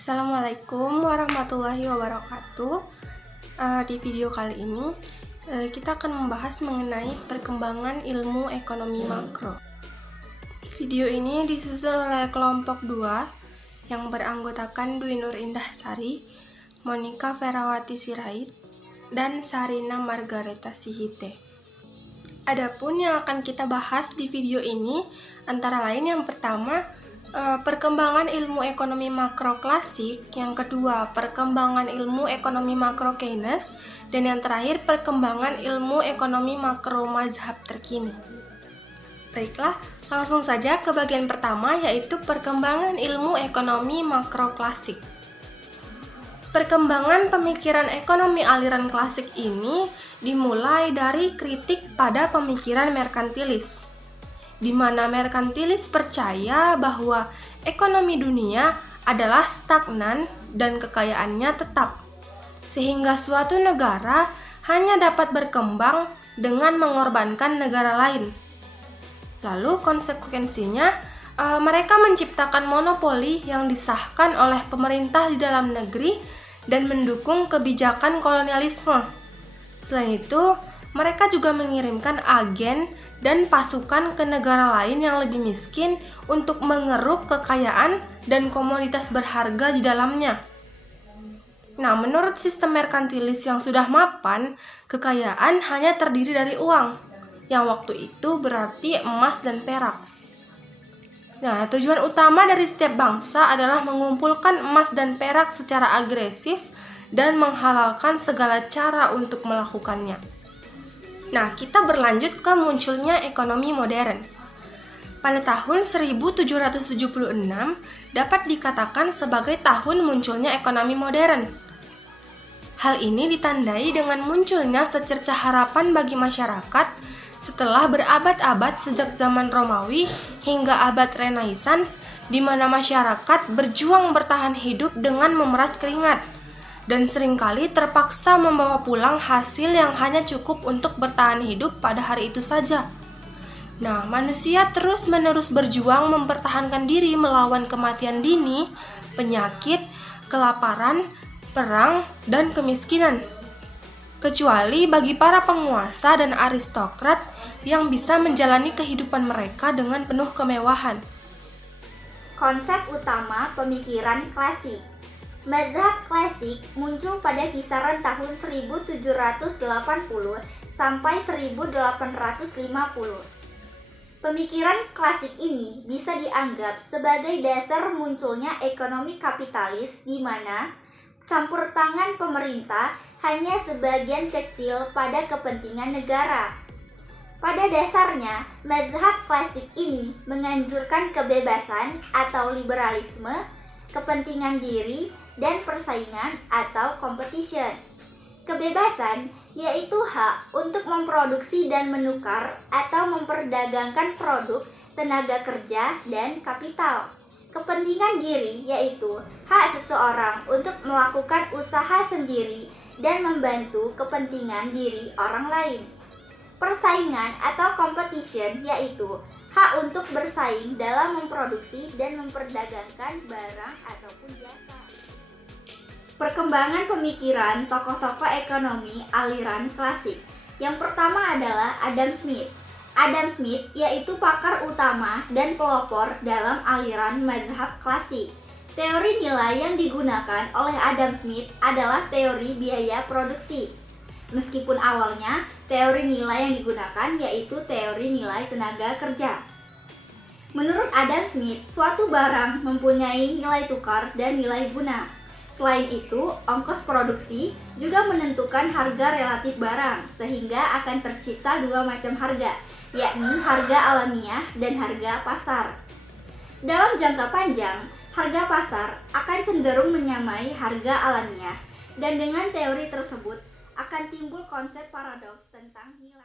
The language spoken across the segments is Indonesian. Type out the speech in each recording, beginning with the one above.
Assalamualaikum warahmatullahi wabarakatuh. Di video kali ini kita akan membahas mengenai perkembangan ilmu ekonomi makro. Video ini disusun oleh kelompok 2 yang beranggotakan Dwi Nur Indah Sari, Monica Ferawati Sirait, dan Sarina Margareta Sihite. Adapun yang akan kita bahas di video ini antara lain yang pertama, perkembangan ilmu ekonomi makro klasik, yang kedua perkembangan ilmu ekonomi makro Keynes, dan yang terakhir perkembangan ilmu ekonomi makro mazhab terkini. Baiklah, langsung saja ke bagian pertama, yaitu perkembangan ilmu ekonomi makro klasik. Perkembangan pemikiran ekonomi aliran klasik ini dimulai dari kritik pada pemikiran merkantilis, di mana merkantilis percaya bahwa ekonomi dunia adalah stagnan dan kekayaannya tetap, sehingga suatu negara hanya dapat berkembang dengan mengorbankan negara lain. Lalu konsekuensinya, mereka menciptakan monopoli yang disahkan oleh pemerintah di dalam negeri dan mendukung kebijakan kolonialisme. Selain itu, mereka juga mengirimkan agen dan pasukan ke negara lain yang lebih miskin untuk mengeruk kekayaan dan komoditas berharga di dalamnya. Nah, menurut sistem merkantilis yang sudah mapan, kekayaan hanya terdiri dari uang, yang waktu itu berarti emas dan perak. Nah, tujuan utama dari setiap bangsa adalah mengumpulkan emas dan perak secara agresif dan menghalalkan segala cara untuk melakukannya. Nah, kita berlanjut ke munculnya ekonomi modern. Pada tahun 1776 dapat dikatakan sebagai tahun munculnya ekonomi modern. Hal ini ditandai dengan munculnya secercah harapan bagi masyarakat setelah berabad-abad sejak zaman Romawi hingga abad Renaissance, di mana masyarakat berjuang bertahan hidup dengan memeras keringat dan seringkali terpaksa membawa pulang hasil yang hanya cukup untuk bertahan hidup pada hari itu saja. Nah, manusia terus-menerus berjuang mempertahankan diri melawan kematian dini, penyakit, kelaparan, perang, dan kemiskinan. Kecuali bagi para penguasa dan aristokrat yang bisa menjalani kehidupan mereka dengan penuh kemewahan. Konsep utama pemikiran klasik. Mazhab klasik muncul pada kisaran tahun 1780 sampai 1850. Pemikiran klasik ini bisa dianggap sebagai dasar munculnya ekonomi kapitalis di mana campur tangan pemerintah hanya sebagian kecil pada kepentingan negara. Pada dasarnya, mazhab klasik ini menganjurkan kebebasan atau liberalisme, kepentingan diri, dan persaingan atau competition. Kebebasan yaitu hak untuk memproduksi dan menukar atau memperdagangkan produk, tenaga kerja, dan kapital. Kepentingan diri yaitu hak seseorang untuk melakukan usaha sendiri dan membantu kepentingan diri orang lain. Persaingan atau competition yaitu hak untuk bersaing dalam memproduksi dan memperdagangkan barang ataupun jasa. Perkembangan pemikiran tokoh-tokoh ekonomi aliran klasik. Yang pertama adalah Adam Smith. Adam Smith yaitu pakar utama dan pelopor dalam aliran mazhab klasik. Teori nilai yang digunakan oleh Adam Smith adalah teori biaya produksi. Meskipun awalnya teori nilai yang digunakan yaitu teori nilai tenaga kerja. Menurut Adam Smith, suatu barang mempunyai nilai tukar dan nilai guna. Selain itu, ongkos produksi juga menentukan harga relatif barang, sehingga akan tercipta dua macam harga, yakni harga alamiah dan harga pasar. Dalam jangka panjang, harga pasar akan cenderung menyamai harga alamiah, dan dengan teori tersebut akan timbul konsep paradoks tentang nilai.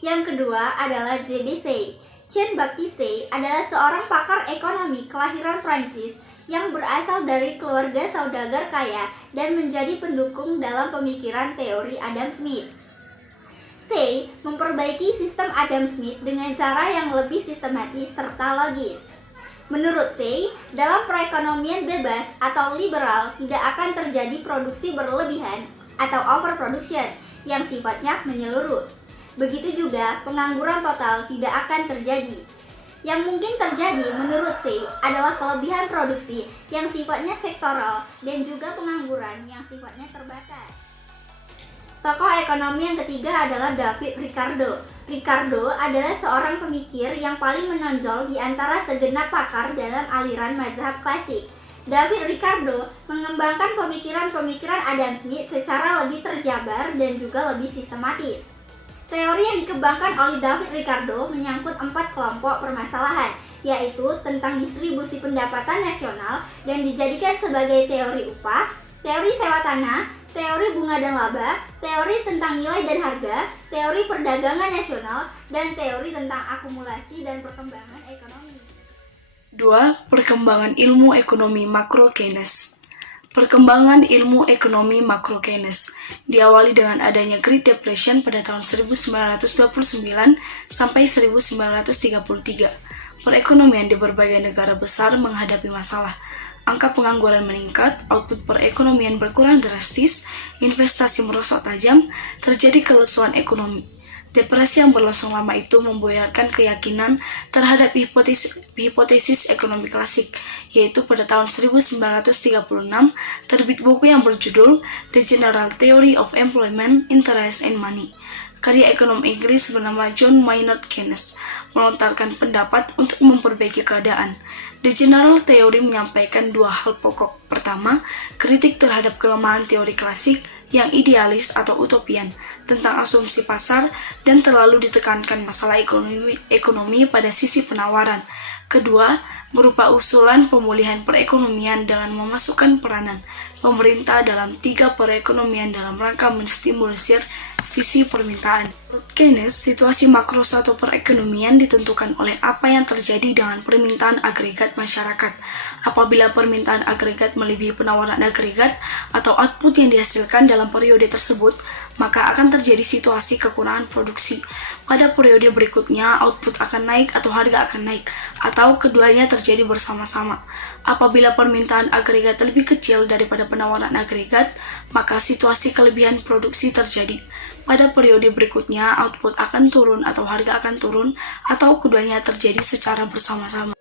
Yang kedua adalah J.B. Say. Jean-Baptiste Say adalah seorang pakar ekonomi kelahiran Prancis yang berasal dari keluarga saudagar kaya dan menjadi pendukung dalam pemikiran teori Adam Smith. Say memperbaiki sistem Adam Smith dengan cara yang lebih sistematis serta logis. Menurut Say, dalam perekonomian bebas atau liberal tidak akan terjadi produksi berlebihan atau overproduction yang sifatnya menyeluruh. Begitu juga pengangguran total tidak akan terjadi. Yang mungkin terjadi menurut Say adalah kelebihan produksi yang sifatnya sektoral dan juga pengangguran yang sifatnya terbatas. Tokoh ekonomi yang ketiga adalah David Ricardo. Ricardo adalah seorang pemikir yang paling menonjol di antara segenap pakar dalam aliran mazhab klasik. David Ricardo mengembangkan pemikiran-pemikiran Adam Smith secara lebih terjabar dan juga lebih sistematis. Teori yang dikembangkan oleh David Ricardo menyangkut 4 kelompok permasalahan, yaitu tentang distribusi pendapatan nasional dan dijadikan sebagai teori upah, teori sewa tanah, teori bunga dan laba, teori tentang nilai dan harga, teori perdagangan nasional, dan teori tentang akumulasi dan perkembangan ekonomi. 2. Perkembangan ilmu ekonomi makro Keynes. Perkembangan ilmu ekonomi makro Keynes diawali dengan adanya Great Depression pada tahun 1929 sampai 1933. Perekonomian di berbagai negara besar menghadapi masalah. Angka pengangguran meningkat, output perekonomian berkurang drastis, investasi merosot tajam, terjadi kelesuan ekonomi. Depresi yang berlangsung lama itu membuyarkan keyakinan terhadap hipotesis ekonomi klasik, yaitu pada tahun 1936 terbit buku yang berjudul The General Theory of Employment, Interest and Money. Karya ekonom Inggris bernama John Maynard Keynes melontarkan pendapat untuk memperbaiki keadaan. The General Theory menyampaikan 2 hal pokok. Pertama, kritik terhadap kelemahan teori klasik yang idealis atau utopian tentang asumsi pasar dan terlalu ditekankan masalah ekonomi pada sisi penawaran. Kedua, berupa usulan pemulihan perekonomian dengan memasukkan peranan pemerintah dalam 3 perekonomian dalam rangka menstimulir sisi permintaan. Menurut Keynes, situasi makro suatu perekonomian ditentukan oleh apa yang terjadi dengan permintaan agregat masyarakat. Apabila permintaan agregat melebihi penawaran agregat atau output yang dihasilkan dalam periode tersebut, maka akan terjadi situasi kekurangan produksi. Pada periode berikutnya, output akan naik atau harga akan naik, atau keduanya terjadi bersama-sama. Apabila permintaan agregat lebih kecil daripada penawaran agregat, maka situasi kelebihan produksi terjadi. Pada periode berikutnya, output akan turun atau harga akan turun, atau keduanya terjadi secara bersama-sama.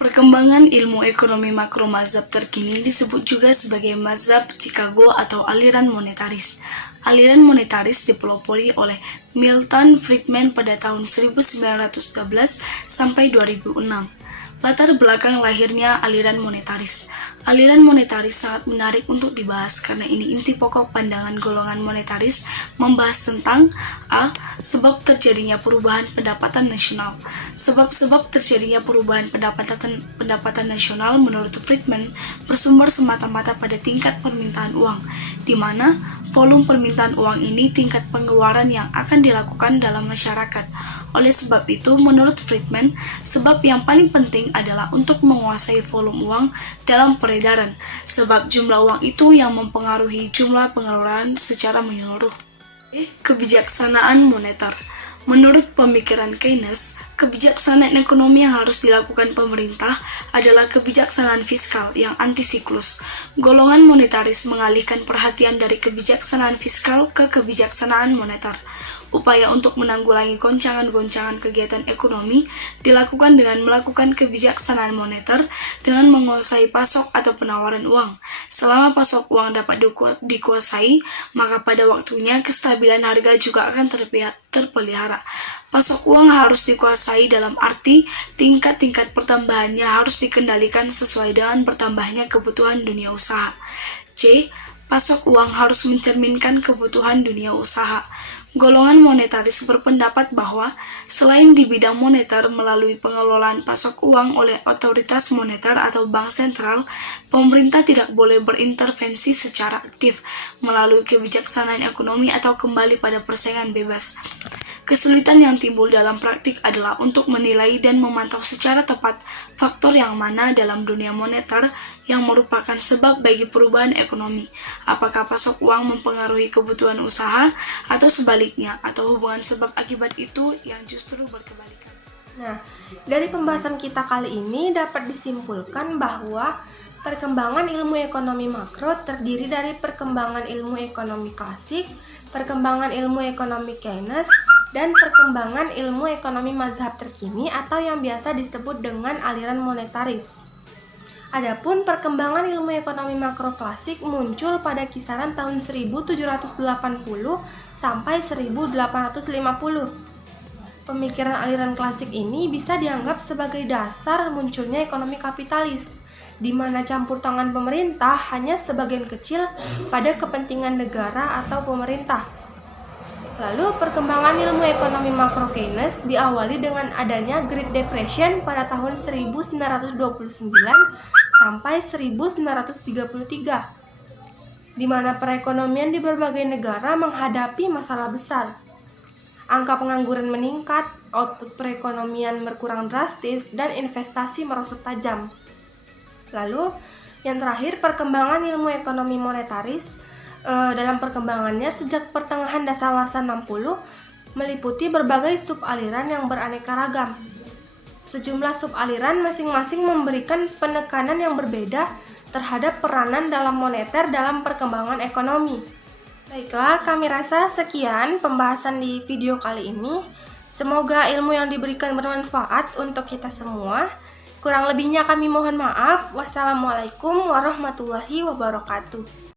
Perkembangan ilmu ekonomi makro mazhab terkini disebut juga sebagai mazhab Chicago atau aliran monetaris. Aliran monetaris dipelopori oleh Milton Friedman pada tahun 1912 sampai 2006. Latar belakang lahirnya aliran monetaris. Aliran monetaris sangat menarik untuk dibahas karena ini inti pokok pandangan golongan monetaris membahas tentang A. Sebab terjadinya perubahan pendapatan nasional. Sebab-sebab terjadinya perubahan pendapatan nasional menurut Friedman bersumber semata-mata pada tingkat permintaan uang, di mana volume permintaan uang ini tingkat pengeluaran yang akan dilakukan dalam masyarakat. Oleh sebab itu, menurut Friedman, sebab yang paling penting adalah untuk menguasai volume uang dalam peredaran, sebab jumlah uang itu yang mempengaruhi jumlah pengeluaran secara menyeluruh. Kebijaksanaan moneter. Menurut pemikiran Keynes, kebijaksanaan ekonomi yang harus dilakukan pemerintah adalah kebijaksanaan fiskal yang antisiklus. Golongan monetaris mengalihkan perhatian dari kebijaksanaan fiskal ke kebijaksanaan moneter. Upaya untuk menanggulangi goncangan-goncangan kegiatan ekonomi dilakukan dengan melakukan kebijaksanaan moneter dengan menguasai pasok atau penawaran uang. Selama pasok uang dapat dikuasai, maka pada waktunya kestabilan harga juga akan terpelihara. Pasok uang harus dikuasai dalam arti tingkat-tingkat pertambahannya harus dikendalikan sesuai dengan bertambahnya kebutuhan dunia usaha. C. Pasok uang harus mencerminkan kebutuhan dunia usaha. Golongan monetaris berpendapat bahwa selain di bidang moneter melalui pengelolaan pasok uang oleh otoritas moneter atau bank sentral, pemerintah tidak boleh berintervensi secara aktif melalui kebijaksanaan ekonomi atau kembali pada persaingan bebas. Kesulitan yang timbul dalam praktik adalah untuk menilai dan memantau secara tepat faktor yang mana dalam dunia moneter yang merupakan sebab bagi perubahan ekonomi. Apakah pasok uang mempengaruhi kebutuhan usaha atau sebaliknya, atau hubungan sebab akibat itu yang justru berkebalikan. Nah, dari pembahasan kita kali ini dapat disimpulkan bahwa perkembangan ilmu ekonomi makro terdiri dari perkembangan ilmu ekonomi klasik, perkembangan ilmu ekonomi Keynes, dan perkembangan ilmu ekonomi mazhab terkini atau yang biasa disebut dengan aliran monetaris. Adapun perkembangan ilmu ekonomi makro klasik muncul pada kisaran tahun 1780 sampai 1850. Pemikiran aliran klasik ini bisa dianggap sebagai dasar munculnya ekonomi kapitalis, di mana campur tangan pemerintah hanya sebagian kecil pada kepentingan negara atau pemerintah. Lalu, perkembangan ilmu ekonomi makro Keynes diawali dengan adanya Great Depression pada tahun 1929 sampai 1933, di mana perekonomian di berbagai negara menghadapi masalah besar. Angka pengangguran meningkat, output perekonomian berkurang drastis, dan investasi merosot tajam. Lalu, yang terakhir, perkembangan ilmu ekonomi monetaris dalam perkembangannya sejak pertengahan dasawarsa 60 meliputi berbagai subaliran yang beraneka ragam. Sejumlah subaliran masing-masing memberikan penekanan yang berbeda terhadap peranan dalam moneter dalam perkembangan ekonomi. Baiklah, kami rasa sekian pembahasan di video kali ini. Semoga ilmu yang diberikan bermanfaat untuk kita semua. Kurang lebihnya kami mohon maaf. Wassalamualaikum warahmatullahi wabarakatuh.